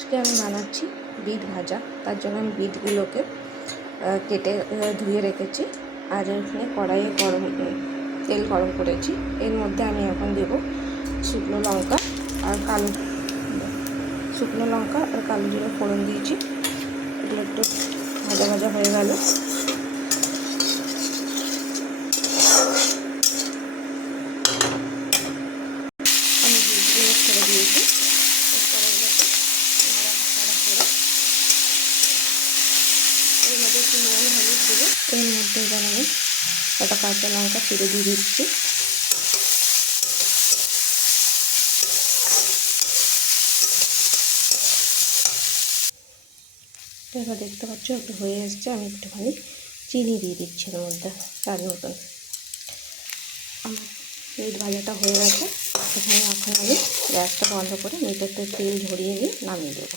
আজকে আমি বানাচ্ছি বিট ভাজা। তার জন্য আমি বিটগুলোকে কেটে ধুয়ে রেখেছি। আর এখানে কড়াইয়ে তেল গরম করেছি। এর মধ্যে আমি এখন দেব শুকনো লঙ্কা আর কালো জিরে ফোড়ন দিয়েছি। এগুলো একটু ভাজা ভাজা হয়ে গেল। আমি বিটগুলো ছেড়ে দিয়েছি। এরপরে এগুলোকে নাড়াচাড়া করে এর মধ্যে একটু নুন হলুদ দেবো। এর মধ্যে এবার আমি একটা কাঁচা লঙ্কা চিড়ে দিয়ে দিচ্ছি। এবার দেখতে পাচ্ছ একটু হয়ে এসছে। আমি একটুখানি চিনি দিয়ে দিচ্ছি এর মধ্যে তার মতন। আমার বিট ভাজাটা হয়ে গেছে। এখানে এখন আমি গ্যাসটা বন্ধ করে মিটারটা তেল ঝরিয়ে নিয়ে নামিয়ে দেবো।